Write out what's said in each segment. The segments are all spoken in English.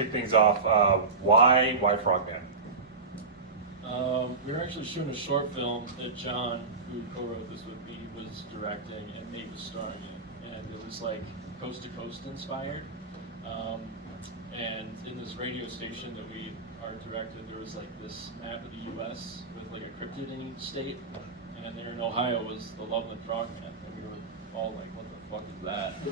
kick things off, why Frogman? We were actually shooting a short film that John, who co-wrote this with me, was directing, and Nate was starring in. And it was like coast to coast inspired. And in this radio station that we art directed, there was like this map of the US with like a cryptid in each state. And there in Ohio was the Loveland Frogman. And we were all like, what the fuck is that?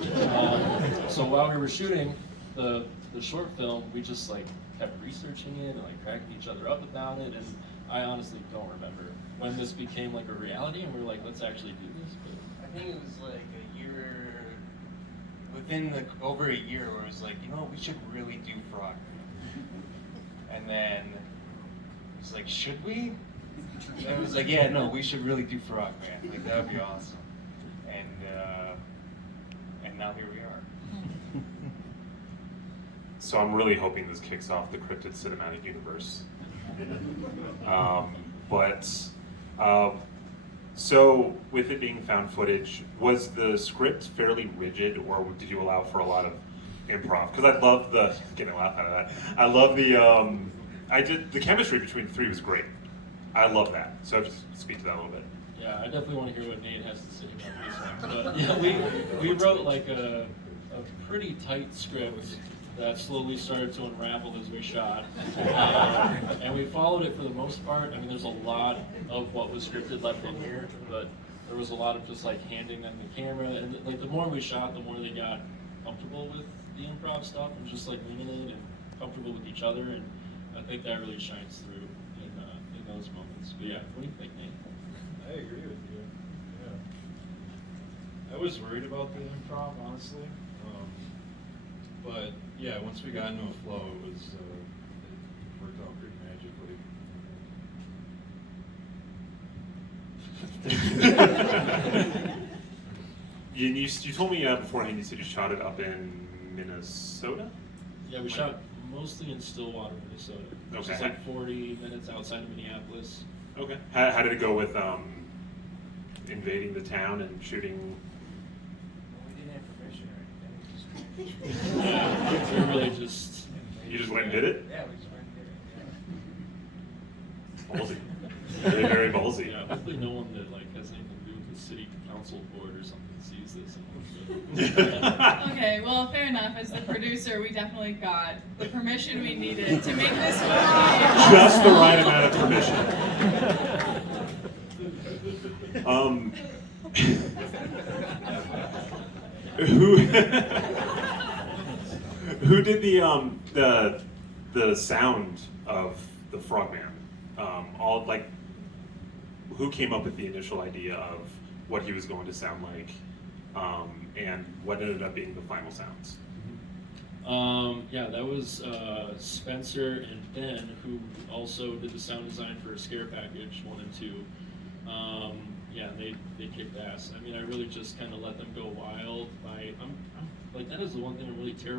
So while we were shooting the short film, we just like kept researching it and like cracking each other up about it. And I honestly don't remember when this became like a reality and we were like, let's actually do this. But I think it was like a year, over a year, where it was like, you know, we should really do Frogman. And then it was like, should we? And it was like, yeah, no, we should really do Frogman. Like, that would be awesome. And now here we are. So I'm really hoping this kicks off the cryptid cinematic universe. So with it being found footage, was the script fairly rigid, or did you allow for a lot of improv? Because I love getting a laugh out of that. I love the chemistry between the three was great. I love that. So just speak to that a little bit. yeah, I definitely want to hear what Nate has to say about this one. But yeah, we wrote like a pretty tight script that slowly started to unravel as we shot. And we followed it for the most part. I mean, there's a lot of what was scripted left in here, but there was a lot of just like handing them the camera. And like the more we shot, the more they got comfortable with the improv stuff and just like leaning in and comfortable with each other. And I think that really shines through in those moments. But yeah, what do you think, Nate? I agree with you. Yeah. I was worried about the improv, honestly. But yeah, once we got into a flow, it worked out pretty magically. You told me beforehand you said you shot it up in Minnesota? Yeah, we shot mostly in Stillwater, Minnesota, which is like 40 minutes outside of Minneapolis. Okay. How did it go with invading the town and shooting? We didn't have permission or anything. Yeah, we really just... You just went and did it? Yeah, we just went and did it, Ballsy. Very, very ballsy. Yeah, hopefully no one that like has anything to do with the city council board or something sees this and Okay, well, fair enough. As the producer, we definitely got the permission we needed to make this movie. Just the right amount of permission. Who did the sound of the Frogman? Who came up with the initial idea of what he was going to sound like, and what ended up being the final sounds? Yeah, that was Spencer and Ben, who also did the sound design for Scare Package 1 and 2. Yeah, they kicked ass. I mean, I really just kind of let them go wild. I'm like, that is the one thing I'm really terrible